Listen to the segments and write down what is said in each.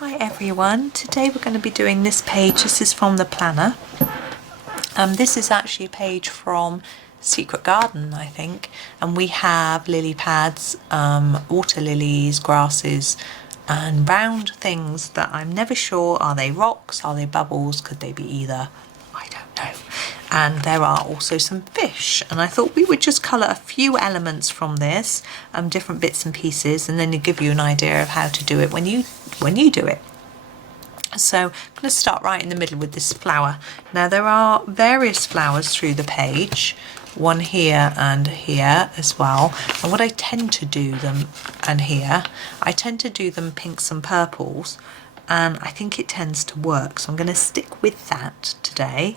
Hi everyone, today we're going to be doing this page. This is from the planner. This is actually a page from Secret Garden, I think, and we have lily pads, water lilies, grasses and round things that I'm never sure, are they rocks, are they bubbles, could they be either, I don't know. And there are also some fish, and I thought we would just colour a few elements from this, different bits and pieces, and then give you an idea of how to do it when you do it. So I'm going to start right in the middle with this flower. Now there are various flowers through the page, one here and here as well, and what I tend to do them, and here, I tend to do them pinks and purples, and I think it tends to work, so I'm going to stick with that today.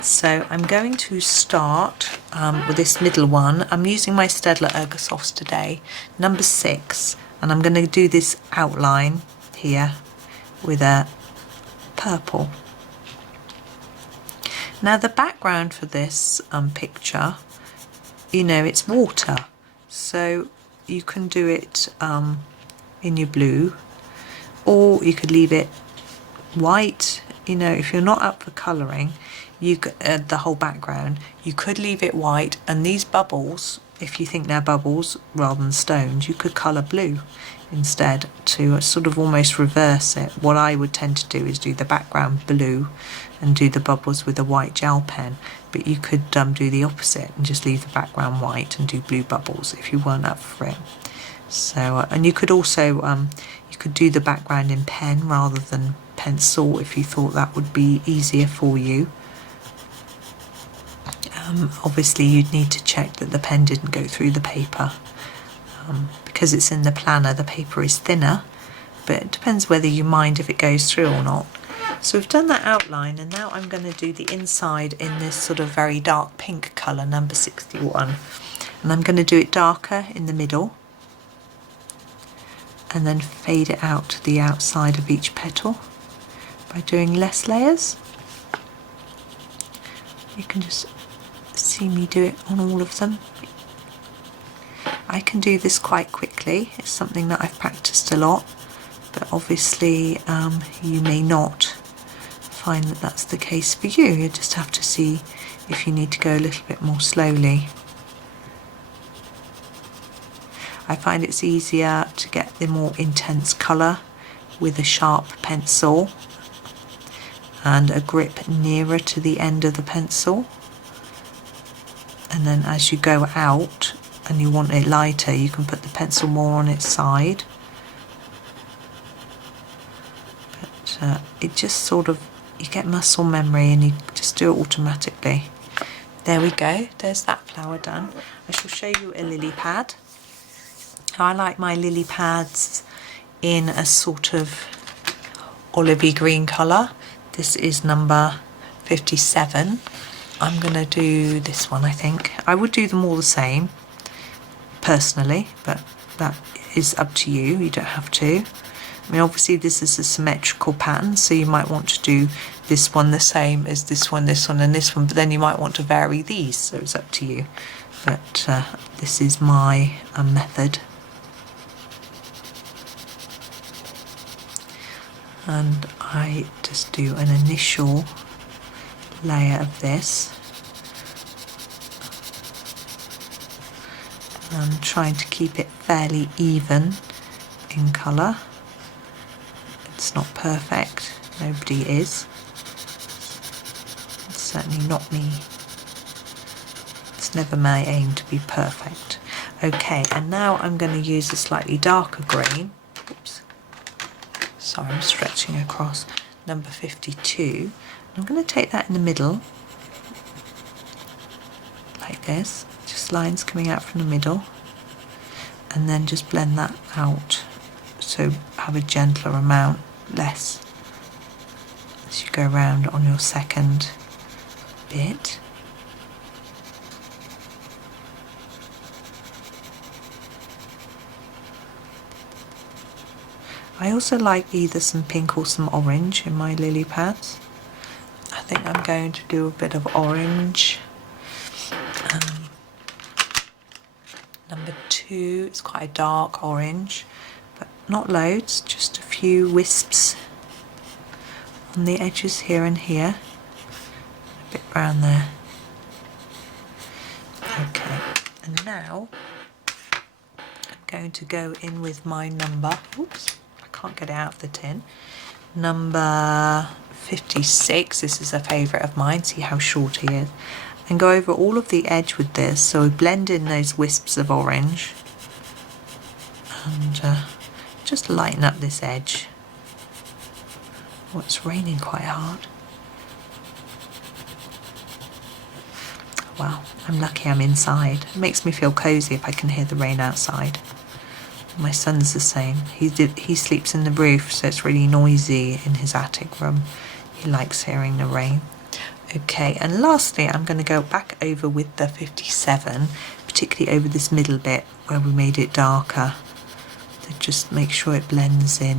So I'm going to start with this middle one. I'm using my Staedtler Egrosoft today, number 6, and I'm going to do this outline here with a purple. Now the background for this picture, you know, it's water, so you can do it in your blue, or you could leave it white. You know, if you're not up for colouring, you could, the whole background, you could leave it white, and these bubbles, if you think they're bubbles rather than stones, you could colour blue instead to sort of almost reverse it. What I would tend to do is do the background blue and do the bubbles with a white gel pen, but you could do the opposite and just leave the background white and do blue bubbles if you weren't up for it. So and you could also you could do the background in pen rather than pencil if you thought that would be easier for you. Obviously you'd need to check that the pen didn't go through the paper. Because it's in the planner, the paper is thinner, but it depends whether you mind if it goes through or not. So we've done that outline, and now I'm going to do the inside in this sort of very dark pink colour, number 61. And I'm going to do it darker in the middle, and then fade it out to the outside of each petal by doing less layers. You can just see me do it on all of them. I can do this quite quickly, it's something that I've practiced a lot, but obviously you may not find that that's the case for you. You just have to see if you need to go a little bit more slowly. I find it's easier to get the more intense colour with a sharp pencil and a grip nearer to the end of the pencil, and then as you go out and you want it lighter, you can put the pencil more on its side. But it just sort of, you get muscle memory and you just do it automatically. There we go, there's that flower done. I shall show you a lily pad. I like my lily pads in a sort of olivey green colour. This is number 57. I'm going to do this one, I think. I would do them all the same, personally, but that is up to you. You don't have to. I mean, obviously this is a symmetrical pattern, so you might want to do this one the same as this one and this one, but then you might want to vary these, so it's up to you. But this is my method. And I just do an initial layer of this. I'm trying to keep it fairly even in colour. It's not perfect, nobody is. It's certainly not me. It's never my aim to be perfect. Okay, and now I'm going to use a slightly darker green. Oops. Sorry, I'm stretching across. Number 52. I'm going to take that in the middle, like this. Just lines coming out from the middle, and then just blend that out, so have a gentler amount, less, as you go around on your second bit. I also like either some pink or some orange in my lily pads. I think I'm going to do a bit of orange. Number 2, it's quite a dark orange, but not loads, just a few wisps on the edges here and here, a bit round there. Okay, and now I'm going to go in with my number, oops, I can't get it out of the tin, number 56, this is a favourite of mine, see how short he is, and go over all of the edge with this, so we blend in those wisps of orange and just lighten up this edge. Oh, it's raining quite hard. Well, I'm lucky I'm inside. It makes me feel cosy if I can hear the rain outside. My son's the same. He sleeps in the roof, so it's really noisy in his attic room. He likes hearing the rain. Okay, and lastly, I'm going to go back over with the 57, particularly over this middle bit where we made it darker, to just make sure it blends in.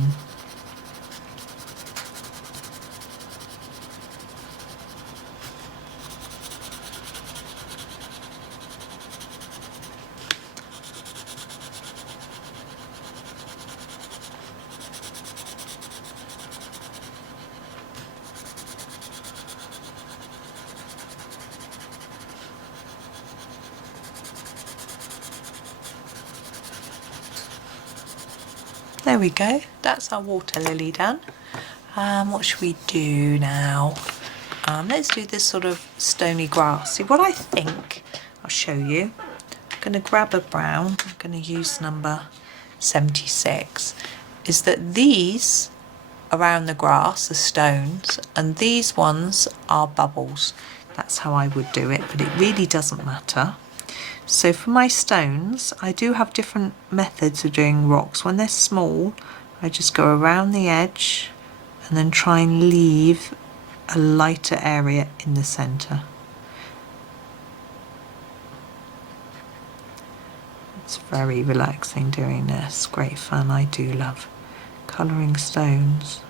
There we go, that's our water lily done. What should we do now? Let's do this sort of stony grass. See what I think, I'll show you. I'm going to grab a brown, I'm going to use number 76, is that these around the grass are stones and these ones are bubbles. That's how I would do it, but it really doesn't matter. So for my stones, I do have different methods of doing rocks. When they're small, I just go around the edge and then try and leave a lighter area in the centre. It's very relaxing doing this, great fun. I do love colouring stones.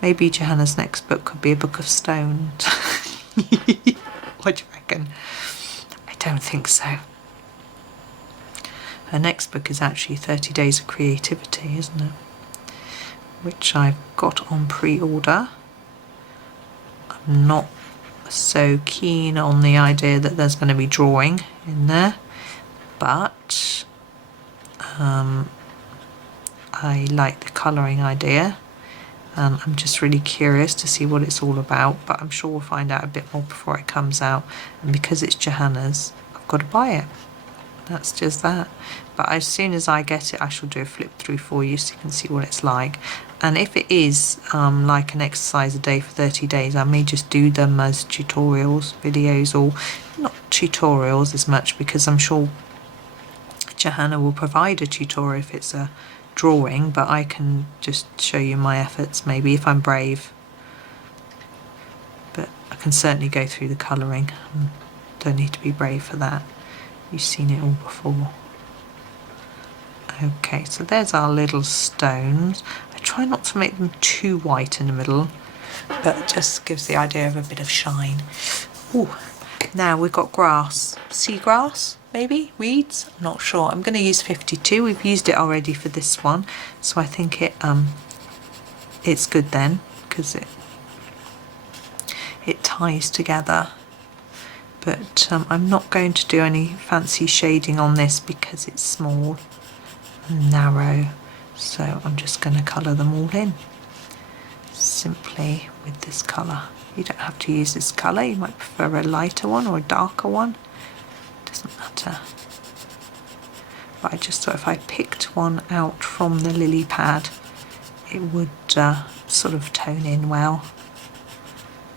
Maybe Johanna's next book could be a book of stones. What do you reckon? I don't think so. Her next book is actually 30 Days of Creativity, isn't it? Which I've got on pre-order. I'm not so keen on the idea that there's going to be drawing in there, but I like the colouring idea. I'm just really curious to see what it's all about, but I'm sure we'll find out a bit more before it comes out, and because it's Johanna's, I've got to buy it. That's just that. But as soon as I get it, I shall do a flip through for you so you can see what it's like. And if it is like an exercise a day for 30 days, I may just do them as tutorials, videos, or not tutorials as much, because I'm sure Johanna will provide a tutorial if it's a drawing, but I can just show you my efforts maybe if I'm brave. But I can certainly go through the colouring. Don't need to be brave for that. You've seen it all before. Okay, so there's our little stones. I try not to make them too white in the middle, but it just gives the idea of a bit of shine. Ooh, now we've got grass. Seagrass, maybe? Weeds? I'm not sure. I'm going to use 52. We've used it already for this one, so I think it's good then, because it ties together. But I'm not going to do any fancy shading on this because it's small and narrow, so I'm just going to colour them all in simply with this colour. You don't have to use this colour, you might prefer a lighter one or a darker one, doesn't matter. But I just thought if I picked one out from the lily pad, it would sort of tone in well.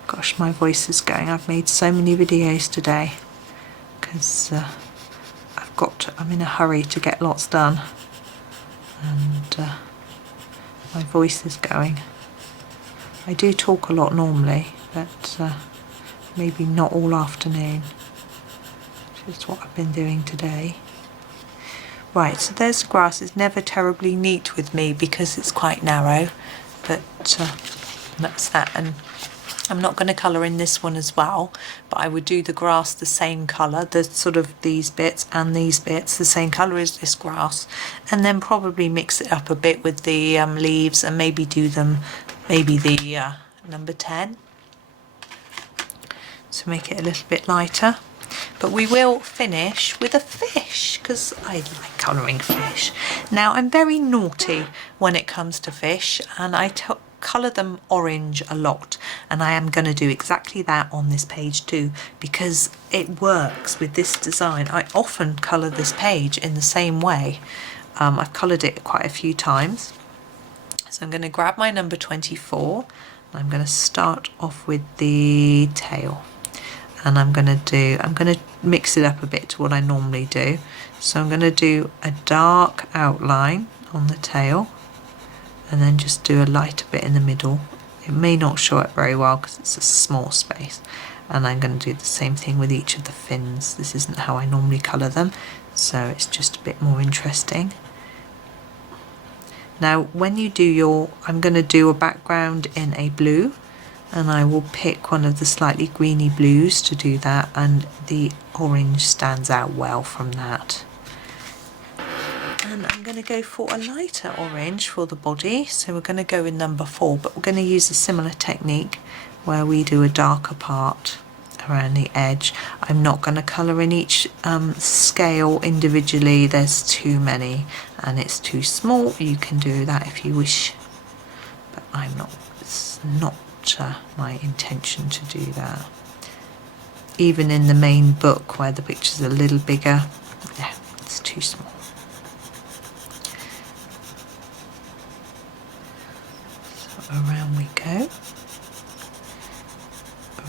Gosh, my voice is going. I've made so many videos today because I'm in a hurry to get lots done, and my voice is going. I do talk a lot normally, but maybe not all afternoon, which is what I've been doing today. Right, so there's the grass. It's never terribly neat with me because it's quite narrow, but that's that. And I'm not going to colour in this one as well, but I would do the grass the same colour, the sort of these bits and these bits, the same colour as this grass, and then probably mix it up a bit with the leaves and maybe do them, maybe the number 10, to make it a little bit lighter. But we will finish with a fish because I like colouring fish. Now I'm very naughty when it comes to fish, and I colour them orange a lot, and I am going to do exactly that on this page too, because it works with this design. I often colour this page in the same way. I've coloured it quite a few times. So I'm going to grab my number 24 and I'm going to start off with the tail, and I'm going to mix it up a bit to what I normally do. So I'm going to do a dark outline on the tail and then just do a lighter bit in the middle. It may not show up very well because it's a small space, and I'm going to do the same thing with each of the fins. This isn't how I normally colour them, so it's just a bit more interesting. Now when you do I'm going to do a background in a blue, and I will pick one of the slightly greeny blues to do that, and the orange stands out well from that. And I'm going to go for a lighter orange for the body, so we're going to go in number 4, but we're going to use a similar technique where we do a darker part around the edge. I'm not going to colour in each scale individually, there's too many and it's too small. You can do that if you wish, but it's not my intention to do that. Even in the main book where the picture's a little bigger, yeah, it's too small. Around we go,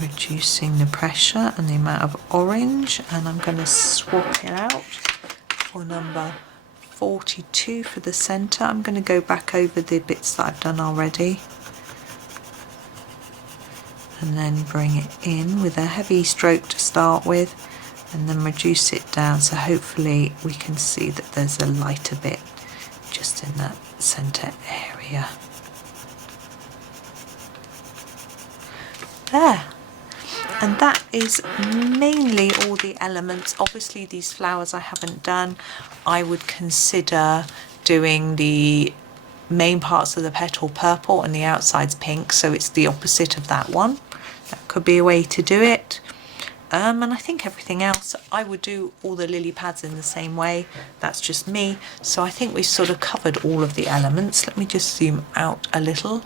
reducing the pressure and the amount of orange, and I'm going to swap it out for number 42 for the centre. I'm going to go back over the bits that I've done already and then bring it in with a heavy stroke to start with, and then reduce it down, so hopefully we can see that there's a lighter bit just in that centre area. There, and that is mainly all the elements. Obviously these flowers I haven't done. I would consider doing the main parts of the petal purple and the outside's pink, so it's the opposite of that one. That could be a way to do it. And I think everything else, I would do all the lily pads in the same way. That's just me. So I think we've sort of covered all of the elements. Let me just zoom out a little.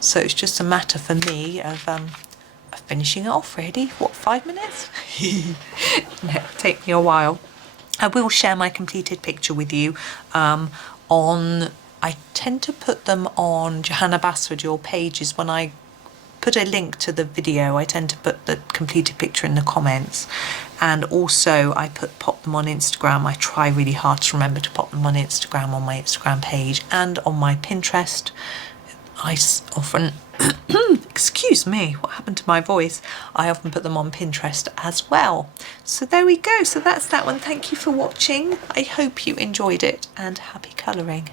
So it's just a matter for me of finishing it off really. What, 5 minutes? No, it'll take me a while. I will share my completed picture with you I tend to put them on Johanna Basford, your pages. When I put a link to the video, I tend to put the completed picture in the comments, and also I pop them on Instagram. I try really hard to remember to pop them on Instagram, on my Instagram page, and on my Pinterest. I often, excuse me, what happened to my voice? I often put them on Pinterest as well. So there we go. So that's that one. Thank you for watching. I hope you enjoyed it, and happy colouring.